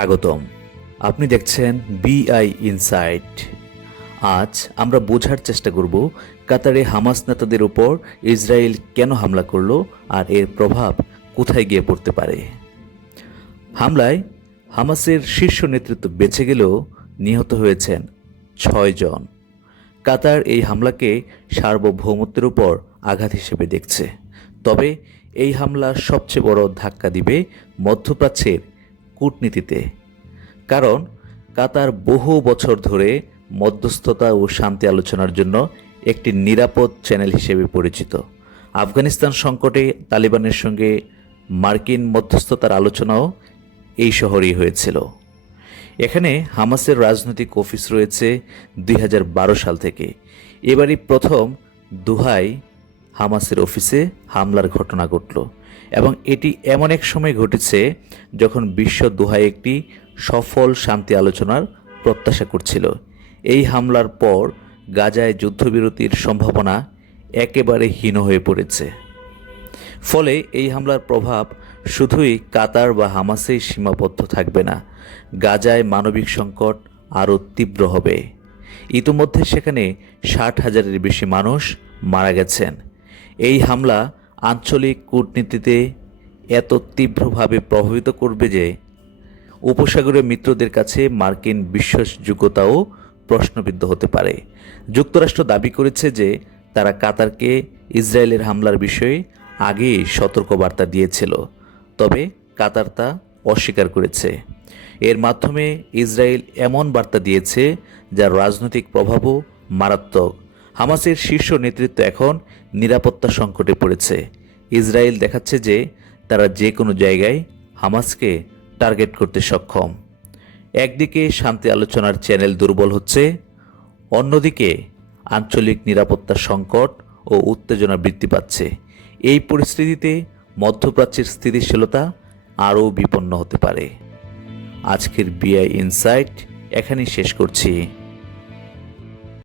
স্বাগতম। আপনি দেখছেন বিআই ইনসাইট আজ আমরা বোঝার চেষ্টা করব, কাতারে হামাস নেতাদের উপর ইসরায়েল কেন হামলা করল আর এর প্রভাব কোথায় গিয়ে পড়তে পারে। হামলায় হামাসের শীর্ষ নেতৃত্ব বেঁচে গেলেও নিহত হয়েছেন ছয় জন। কাতার এই হামলাকে সার্বভৌমত্বের উপর আঘাত হিসেবে দেখছে। তবে এই হামলা সবচেয়ে বড় ধাক্কা দিবে মধ্যপ্রাচ্যের কূটনীতিতে। কারণ কাতার বহু বছর ধরে মধ্যস্থতা ও শান্তি আলোচনার জন্য একটি নিরাপদ চ্যানেল হিসেবে পরিচিত। আফগানিস্তান সংকটে তালিবানের সঙ্গে মার্কিন মধ্যস্থতার আলোচনাও এই শহরেই হয়েছিল। এখানে হামাসের রাজনৈতিক অফিস রয়েছে দুই হাজার বারো সাল থেকে। এবারই প্রথম দুহাই হামাসের অফিসে হামলার ঘটনা ঘটল এবং এটি এমন এক সময় ঘটেছে যখন বিশ্ব দোহায় একটি সফল শান্তি আলোচনার প্রত্যাশা করছিল। এই হামলার পর গাজায় যুদ্ধবিরতির সম্ভাবনা একেবারে হীন হয়ে পড়েছে। ফলে এই হামলার প্রভাব শুধুই কাতার বা হামাসেই সীমাবদ্ধ থাকবে না, গাজায় মানবিক সংকট আরও তীব্র হবে। ইতিমধ্যে সেখানে ষাট হাজারের বেশি মানুষ মারা গেছেন। এই হামলা আঞ্চলিক কূটনীতিতে এত তীব্রভাবে প্রভাবিত করবে যে উপসাগরীয় মিত্রদের কাছে মার্কিন বিশ্বাসযোগ্যতাও প্রশ্নবিদ্ধ হতে পারে। যুক্তরাষ্ট্র দাবি করেছে যে তারা কাতারকে ইসরায়েলের হামলার বিষয়ে আগেই সতর্কবার্তা দিয়েছিল, তবে কাতার তা অস্বীকার করেছে। এর মাধ্যমে ইসরায়েল এমন বার্তা দিয়েছে যার রাজনৈতিক প্রভাবও মারাত্মক। হামাসের শীর্ষ নেতৃত্ব এখন নিরাপত্তা সংকটে পড়েছে। ইসরায়েল দেখাচ্ছে যে তারা যে কোনো জায়গায় হামাসকে টার্গেট করতে সক্ষম। একদিকে শান্তি আলোচনার চ্যানেল দুর্বল হচ্ছে, অন্যদিকে আঞ্চলিক নিরাপত্তা সংকট ও উত্তেজনা বৃদ্ধি পাচ্ছে। এই পরিস্থিতিতে মধ্যপ্রাচ্যের স্থিতিশীলতা আরও বিপন্ন হতে পারে। আজকের বিআই ইনসাইট এখানেই শেষ করছি।